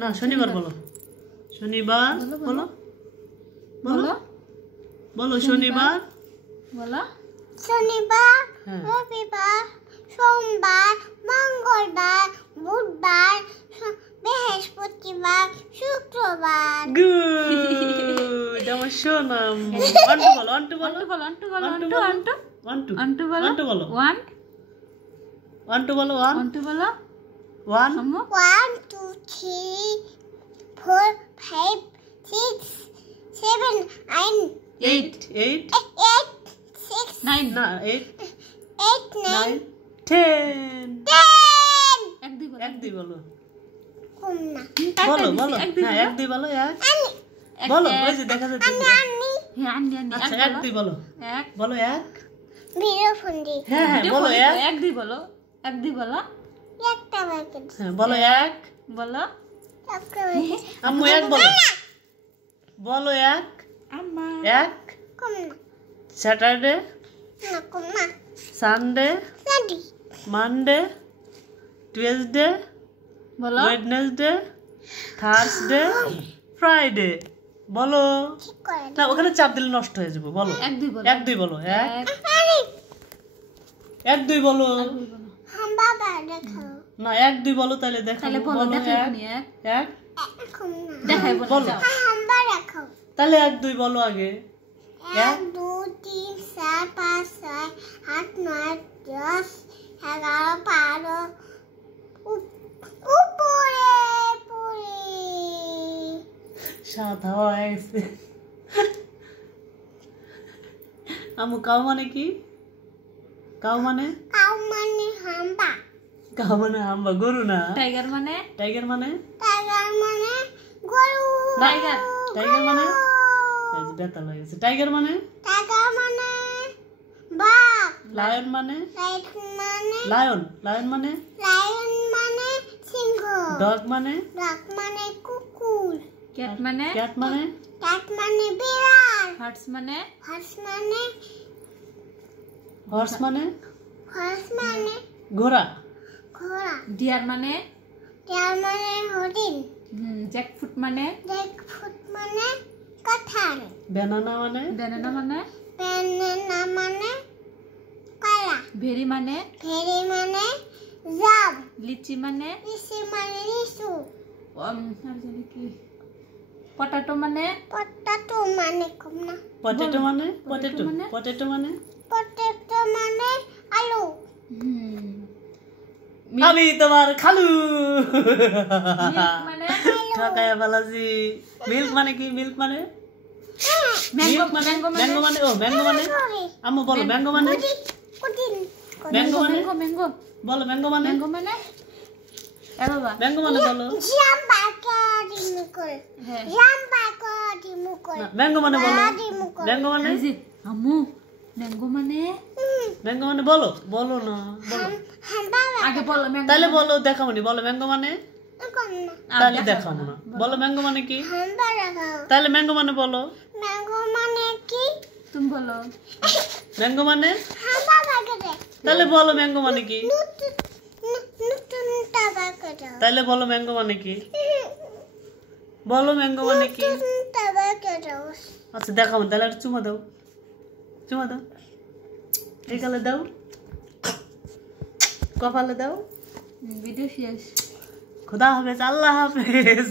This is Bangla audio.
না শনিবার বলো শনিবার বলো বলো বলো শনিবার বলো শনিবার রবিবার সোমবার মঙ্গলবার বুধবার বৃহস্পতিবার শুক্রবার গুড আমার সোনাম অন্টু বলো অন্টু বলো অন্টু বলো অন্টু বলো ওয়ান অন্টু বলো ওয়ান অন্টু বলো ওয়ান 1 2 3 4 5 6 7 9 8 8 8 6 9 না 8 8 9 10 10 এক দুই বলো এক দুই বলো কুমনা বলো বলো হ্যাঁ এক দুই বলো এক বলো ওই যে দেখা যাচ্ছে হ্যাঁ আন্ডি আচ্ছা এক দুই বলো এক বলো এক বিরফুন্দি হ্যাঁ হ্যাঁ বলো এক এক দুই বলো এক দুই বলো একটা বাকেট হ্যাঁ বলো এক বলো একটা বাকেট আম্মু এক বলো বলো এক আম্মা এক কুমনা স্যাটারডে না কুমনা সানডে নাদি মানডে টুয়েসডে বলো ওয়েডনেসডে থার্সডে ফ্রাইডে বলো ঠিক করে না ওখানে চাপ দিলে নষ্ট হয়ে যাবে বলো এক দুই বলো এক দুই বলো এক আরে এক দুই বলো হাম বাবা দেখো না এক দুই বলো তাহলে দেখো তাহলে বলো বলো দেখো এক নি এক এক কুমনা দেখাই বলো বলো যাও হাম বা দেখো তাহলে এক দুই বলো আগে 1 2 3 4 5 6 8 9 10 11 12 উপরে উপরে সাত হাওয়া হয়ে গেছে আমু কাউ মানে কি কাউ মানে কাউ মানে হাম্বা কাউ মানে হাম্বা গরু না টাইগার মানে টাইগার মানে টাইগার মানে গরু টাইগার টাইগার মানে এই যে বেতাল হয়ে গেছে টাইগার মানে টাইগার মানে বাঘ লায়ন মানে লায়ন মানে লায়ন মানে লায়ন মানে সিংহ ডগ মানে ডগ মানে কুকুর ক্যাট মানে ক্যাট মানে ক্যাট মানে বিড়াল হার্টস মানে হর্স মানে হর্স মানে ঘোড়া ঘোড়া ডিয়ার মানে টিয়ার মানে হরিণ জ্যাকফ্রুট মানে জ্যাকফ্রুট মানে কাঁঠাল ব্যানানা মানে ব্যানানা মানে ব্যানানা মানে কলা ভেরি মানে ভেরি মানে জাম লিচি মানে লিচি মানে লিচু আর জানি কি পটাটো মানে পটাটো মানে কুমনা পটেটো মানে Potato মানে? পটেটো মানে পটেটো মানে আলু আমি তোমার খালু মিল্ক মানে ঠকায়া বালাজি মিল্ক মানে কি মিল্ক মানে ম্যাঙ্গো মিল্ক মানে ম্যাঙ্গো মানে ম্যাঙ্গো মানে ও ম্যাঙ্গো মানে আম্মু বলো ম্যাঙ্গো মানে কুদিন ম্যাঙ্গো মানে ম্যাঙ্গো ম্যাঙ্গো বলো ম্যাঙ্গো মানে ম্যাঙ্গো মানে এ বাবা ম্যাঙ্গো মানে বলো জাম্বা কাদি মুকুল হ্যাঁ জাম্বা কাদি মুকুল না, ম্যাঙ্গো মানে বলো কাদি মুকুল ম্যাঙ্গো মানে এই যে আম্মু ম্যাঙ্গো মানে ম্যাঙ্গো মানে বলো বলো না বলো হাম্বা আগে বলো ম্যাঙ্গো তাহলে বলো দেখাবো নি বলো ম্যাঙ্গো মানে কুমনা তাহলে দেখাবো না বলো ম্যাঙ্গো মানে কি হাম্বা রাখাও তাহলে ম্যাঙ্গো মানে বলো ম্যাঙ্গো মানে কি তুমি বলো ম্যাঙ্গো মানে হাম্বা বাগরে তাহলে বলো ম্যাঙ্গো মানে কি নতুন টাবাকরে তাহলে বলো ম্যাঙ্গো মানে কি বলো ম্যাঙ্গো মানে কি নতুন টাবাকরে আচ্ছা দেখাবো তাহলে একটা চুমা দাও এই গালে দাও কপালে দাও ভিডিও শেষ খুদা হাফেজ আল্লাহ হাফেজ